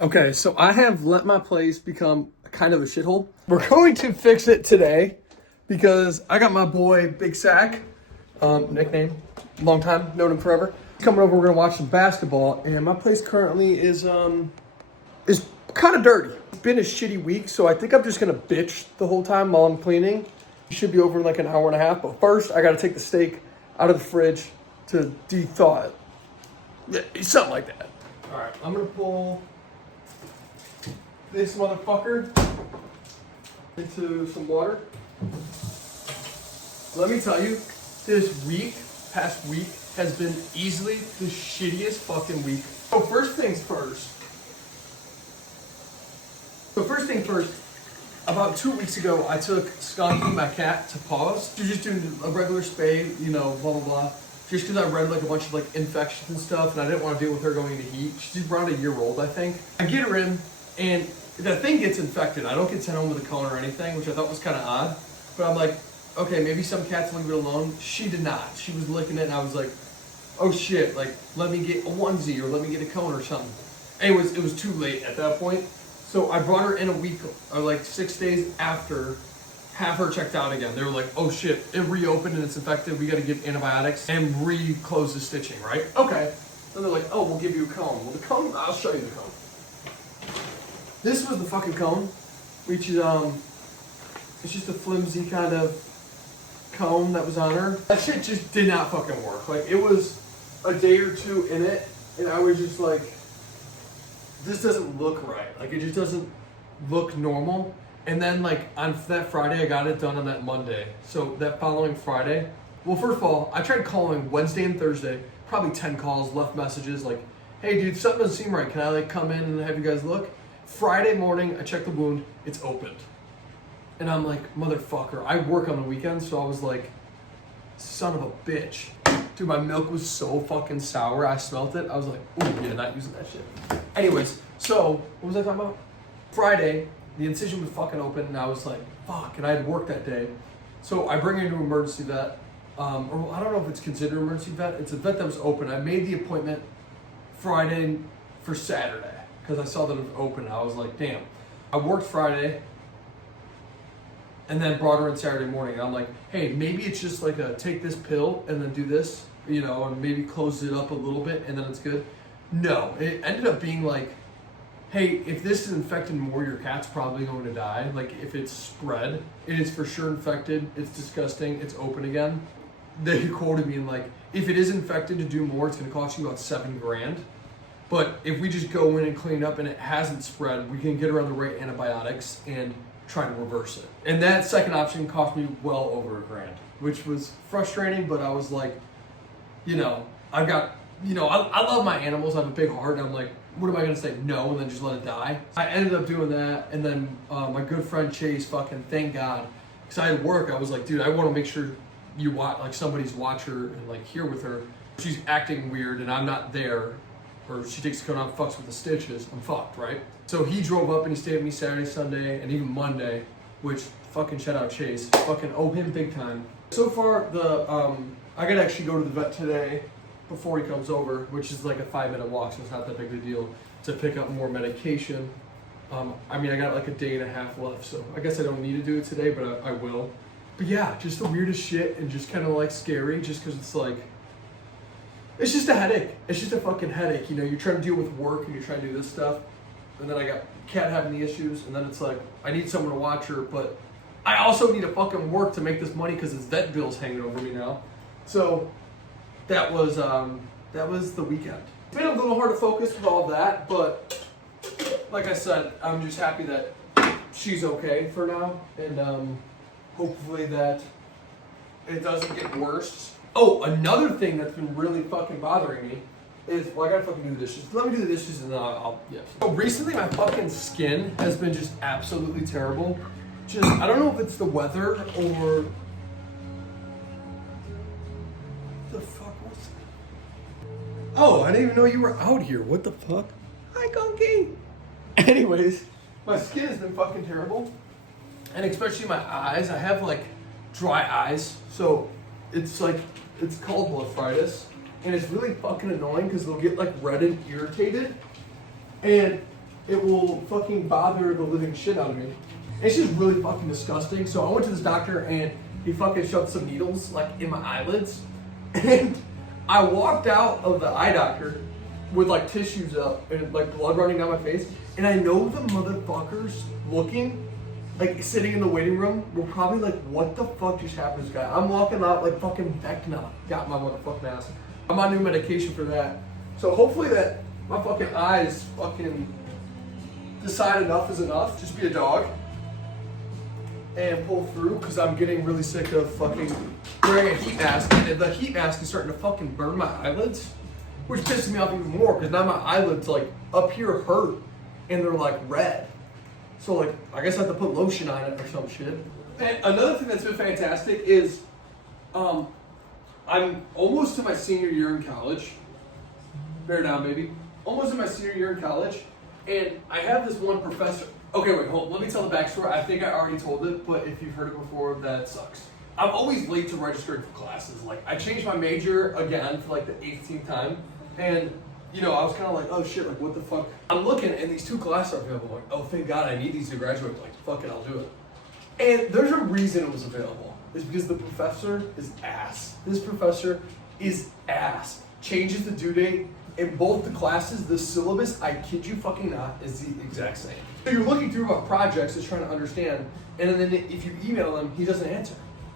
Okay, so I have let my place become kind of a shithole. We're going to fix it today because I got my boy Big Sack, nickname, long time, known him forever. Coming over, we're gonna watch some basketball, and my place currently is kind of dirty. It's been a shitty week, so I think I'm just gonna bitch the whole time while I'm cleaning. It should be over in like an hour and a half, but first I gotta take the steak out of the fridge to de-thaw it. Yeah, something like that. All right, I'm gonna pull this motherfucker into some water. Let me tell you, past week, has been easily the shittiest fucking week. So first things first, about 2 weeks ago, I took Skunky, my cat, to paws. She was just doing a regular spay, blah, blah, blah. Just because I read like a bunch of like infections and stuff, and I didn't want to deal with her going into heat. She's around a year old, I think. I get her in, and the thing gets infected. I don't get sent home with a cone or anything, which I thought was kind of odd. But I'm like, okay, maybe some cats leave it alone. She did not. She was licking it, and I was like, oh shit, like, let me get a onesie or let me get a cone or something. Anyways, it was too late at that point. So I brought her in a week, or like 6 days after, have her checked out again. They were like, oh shit, it reopened and it's infected. We got to give antibiotics and re-close the stitching, right? Okay. Then they're like, oh, we'll give you a cone. Well, the cone, I'll show you the cone. This was the fucking cone, which is, it's just a flimsy kind of cone that was on her. That shit just did not fucking work. Like, it was a day or two in it, and I was just like, this doesn't look right. Like, it just doesn't look normal. And then, like, on that Friday, I got it done on that Monday. So that following Friday, well, first of all, I tried calling Wednesday and Thursday, probably 10 calls, left messages like, hey, dude, something doesn't seem right. Can I, like, come in and have you guys look? Friday morning, I checked the wound. It's opened. And I'm like, motherfucker. I work on the weekends, so I was like, son of a bitch. Dude, my milk was so fucking sour. I smelt it. I was like, ooh, yeah, not using that shit. Anyways, so, what was I talking about? Friday, the incision was fucking open, and I was like, fuck, and I had work that day. So I bring her to emergency vet. Or I don't know if it's considered emergency vet. It's a vet that was open. I made the appointment Friday for Saturday because I saw that it was open. I was like, damn. I worked Friday and then brought her in Saturday morning. And I'm like, hey, maybe it's just like a take this pill and then do this, and maybe close it up a little bit and then it's good. No, it ended up being like, hey, if this is infected more, your cat's probably going to die. Like, if it's spread, it is for sure infected. It's disgusting. It's open again. They quoted me like, if it is infected to do more, it's going to cost you about $7,000. But if we just go in and clean up and it hasn't spread, we can get her on the right antibiotics and try to reverse it. And that second option cost me well over $1,000, which was frustrating, but I was like, I've got, I love my animals. I have a big heart, and I'm like, what am I gonna say? No, and then just let it die? I ended up doing that, and then my good friend Chase, fucking thank God, because I had work. I was like, dude, I want to make sure you watch, like somebody's watch her and like here with her. She's acting weird, and I'm not there, or she takes the coat off, fucks with the stitches. I'm fucked, right? So he drove up and he stayed with me Saturday, Sunday, and even Monday, which fucking shout out Chase, fucking owe him big time. So far, I gotta actually go to the vet today before he comes over, which is like a 5-minute walk, so it's not that big of a deal, to pick up more medication. I got like a day and a half left, so I guess I don't need to do it today, but I will. But yeah, just the weirdest shit and just kind of like scary, just because it's like, it's just a headache. It's just a fucking headache. You're trying to deal with work and you're trying to do this stuff, and then I got cat having the issues, and then it's like, I need someone to watch her, but I also need to fucking work to make this money because his vet bill's hanging over me now. So that was the weekend. It's been a little hard to focus with all that, but like I said, I'm just happy that she's okay for now, and hopefully that it doesn't get worse. Oh, another thing that's been really fucking bothering me is, I gotta fucking do the dishes. Let me do the dishes and then yes. So recently my fucking skin has been just absolutely terrible. I don't know if it's the weather or the fuck was it? Oh, I didn't even know you were out here. What the fuck? Hi, Gunky. Anyways, my skin has been fucking terrible. And especially my eyes. I have like dry eyes. So it's called blepharitis. And it's really fucking annoying because they'll get like red and irritated. And it will fucking bother the living shit out of me. It's just really fucking disgusting. So I went to this doctor and he fucking shoved some needles like in my eyelids. And I walked out of the eye doctor with like tissues up and like blood running down my face. And I know the motherfuckers looking, like sitting in the waiting room, were probably like, what the fuck just happened to this guy? I'm walking out like fucking Vecna got my motherfucking ass. I'm on new medication for that. So hopefully that my fucking eyes fucking decide enough is enough. Just be a dog and pull through, because I'm getting really sick of fucking wearing a heat mask. And the heat mask is starting to fucking burn my eyelids, which pisses me off even more, because now my eyelids like up here hurt and they're like red. So like, I guess I have to put lotion on it or some shit. And another thing that's been fantastic is, I'm almost to my senior year in college. Bear down, baby. Almost in my senior year in college, and I have this one professor. Okay, wait, hold. Let me tell the backstory. I think I already told it, but if you've heard it before, that sucks. I'm always late to registering for classes. Like, I changed my major again for like the 18th time, and you know, I was kind of like, oh shit, like what the fuck? I'm looking, and these 2 classes are available. Like, oh thank God, I need these to graduate. Like, fuck it, I'll do it. And there's a reason it was available. It's because the professor is ass. This professor is ass. Changes the due date. In both the classes, the syllabus, I kid you fucking not, is the exact same. So you're looking through about projects, just trying to understand, and then if you email him, he doesn't answer.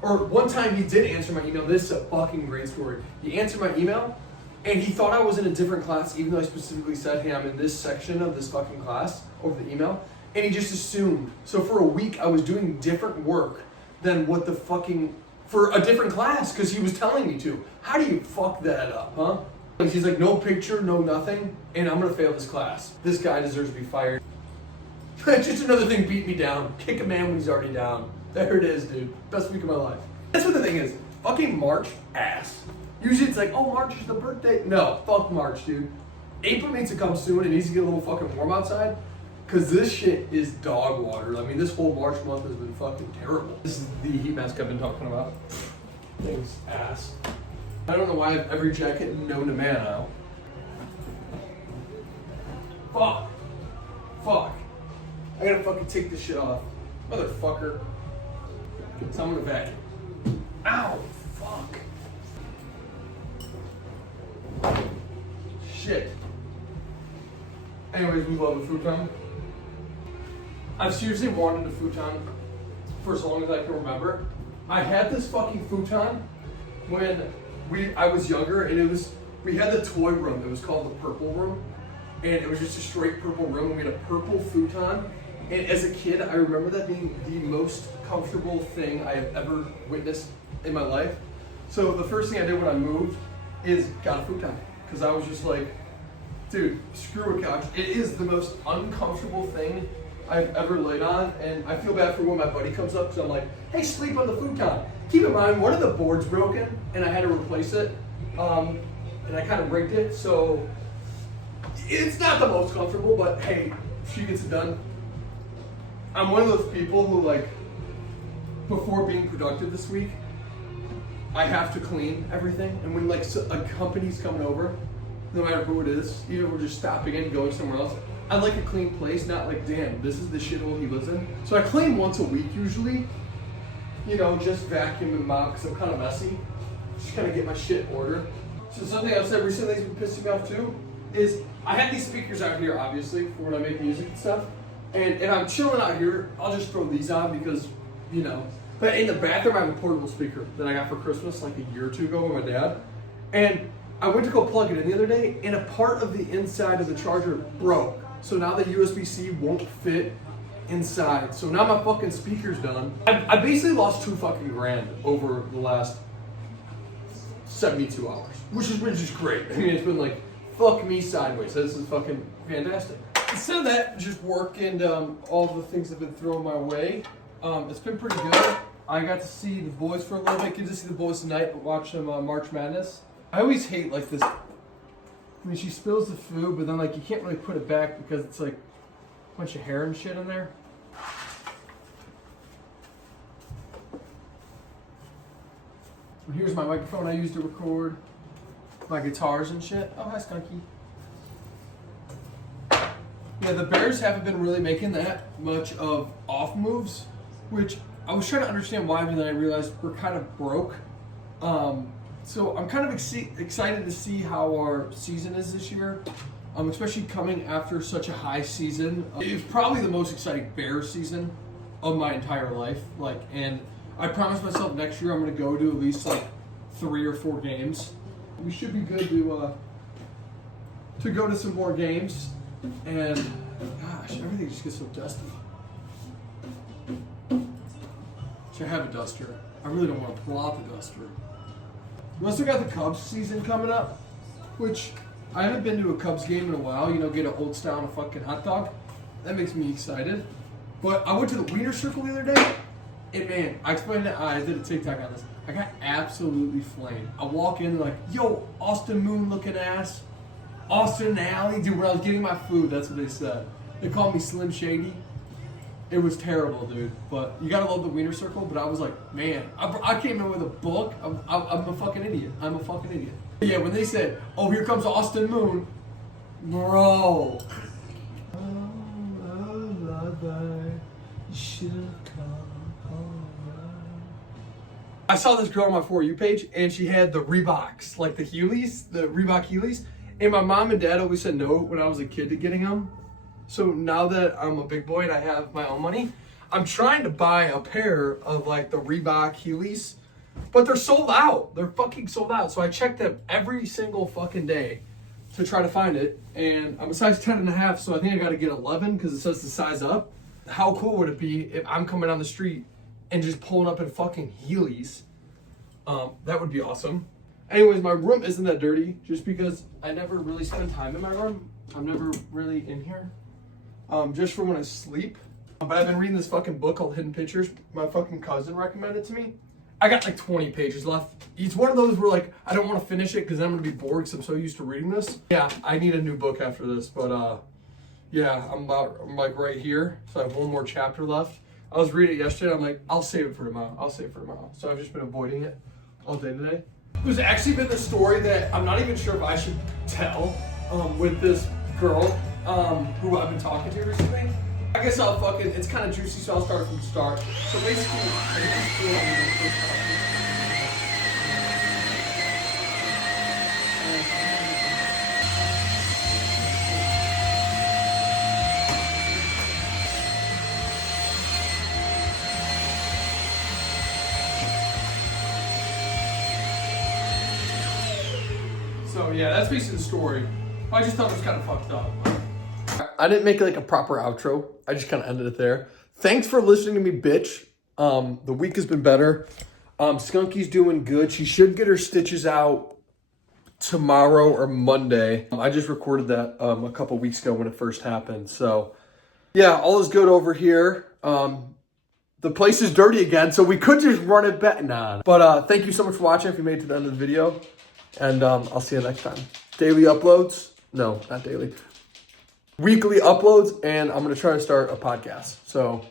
Or one time he did answer my email. This is a fucking great story. He answered my email, and he thought I was in a different class, even though I specifically said, hey, I'm in this section of this fucking class over the email, and he just assumed. So for a week, I was doing different work than what the fucking, for a different class, because he was telling me to. How do you fuck that up, huh? He's like, no picture, no nothing, and I'm gonna fail this class. This guy deserves to be fired. Just another thing beat me down. Kick a man when he's already down. There it is, dude. Best week of my life. That's what the thing is. Fucking March, ass. Usually it's like, oh, March is the birthday. No, fuck March, dude. April needs to come soon. It needs to get a little fucking warm outside, because this shit is dog water. I mean, this whole March month has been fucking terrible. This is the heat mask I've been talking about. Thing's ass. I don't know why I have every jacket known to man now. Fuck. Fuck. I gotta fucking take this shit off. Motherfucker. So I'm gonna vacuum. Ow. Fuck. Shit. Anyways, we love a futon. I've seriously wanted a futon for as long as I can remember. I had this fucking futon when I was younger, and we had the toy room. It was called the purple room, and it was just a straight purple room, and we had a purple futon. And as a kid, I remember that being the most comfortable thing I have ever witnessed in my life. So the first thing I did when I moved is got a futon, because I was just like, dude, screw a couch. It is the most uncomfortable thing I've ever laid on, and I feel bad for when my buddy comes up, because I'm like, hey, sleep on the futon. Keep in mind, one of the boards broken, and I had to replace it, and I kind of rigged it, so it's not the most comfortable, but hey, she gets it done. I'm one of those people who, like, before being productive this week, I have to clean everything, and when like a company's coming over, no matter who it is, even if we're just stopping in and going somewhere else, I like a clean place, not like, damn, this is the shithole he lives in. So I clean once a week usually, you know, just vacuum and mop, because I'm kind of messy. Just kind of get my shit in order. So something I've said recently that's been pissing me off too, is I have these speakers out here, obviously, for when I make music and stuff. And if I'm chilling out here, I'll just throw these on because, you know. But in the bathroom, I have a portable speaker that I got for Christmas like a year or two ago with my dad. And I went to go plug it in the other day, and a part of the inside of the charger broke. So now the USB-C won't fit inside. So now my fucking speaker's done. I basically lost $2 over the last 72 hours, which is just great. I mean, it's been like, fuck me sideways. This is fucking fantastic. Instead of that, just work and all the things have been thrown my way. It's been pretty good. I got to see the boys for a little bit. Get to see the boys tonight, but watch them March Madness. I always hate like this. I mean, she spills the food, but then like you can't really put it back because it's like a bunch of hair and shit in there. And here's my microphone I use to record my guitars and shit. Oh, hi, Skunky. Yeah, Yeah, the Bears haven't been really making that much of off moves, which I was trying to understand why, but then I realized we're kind of broke. So I'm kind of excited to see how our season is this year, especially coming after such a high season. It's probably the most exciting Bears season of my entire life. And I promised myself next year I'm going to go to at least 3 or 4 games. We should be good to go to some more games. And gosh, everything just gets so dusty. Should I have a duster? I really don't want to pull out the duster. We also got the Cubs season coming up, which I haven't been to a Cubs game in a while. Get an old style and a fucking hot dog. That makes me excited. But I went to the Wiener Circle the other day, and man, I explained it. I did a TikTok on this. I got absolutely flamed. I walk in like, yo, Austin Moon looking ass. Austin Alley, dude, when I was getting my food, that's what they said. They called me Slim Shady. It was terrible, dude. But you gotta love the Wiener Circle. But I was like, man, I came in with a book. I'm a fucking idiot. I'm a fucking idiot. Yeah, when they said, oh, here comes Austin Moon, bro. I saw this girl on my For You page, and she had the Reeboks, like the Heelys, the Reebok Heelys. And my mom and dad always said no when I was a kid to getting them. So now that I'm a big boy and I have my own money, I'm trying to buy a pair of the Reebok Heelys, but they're sold out. They're fucking sold out. So I check them every single fucking day to try to find it. And I'm a size 10 and a half, so I think I got to get 11 because it says to size up. How cool would it be if I'm coming down the street and just pulling up in fucking Heelys? That would be awesome. Anyways, my room isn't that dirty just because I never really spend time in my room. I'm never really in here. Just for when I sleep. But I've been reading this fucking book called Hidden Pictures. My fucking cousin recommended it to me. I got 20 pages left. It's one of those where I don't want to finish it because I'm going to be bored because I'm so used to reading this. Yeah, I need a new book after this. But yeah, I'm right here. So I have one more chapter left. I was reading it yesterday. I'm like, I'll save it for tomorrow. So I've just been avoiding it all day today. There's actually been this story that I'm not even sure if I should tell with this girl who I've been talking to recently. I guess it's kind of juicy, so I'll start from the start. So basically, so yeah, that's basically the story. I just thought it was kind of fucked up. I didn't make a proper outro. I just kind of ended it there. Thanks for listening to me, bitch. The week has been better. Skunky's doing good. She should get her stitches out tomorrow or Monday. I just recorded that a couple weeks ago when it first happened. So yeah, all is good over here. The place is dirty again, so we could just run it back. Nah. But thank you so much for watching if you made it to the end of the video. And I'll see you next time. Daily uploads. No, not daily. Weekly uploads, and I'm going to try to start a podcast. So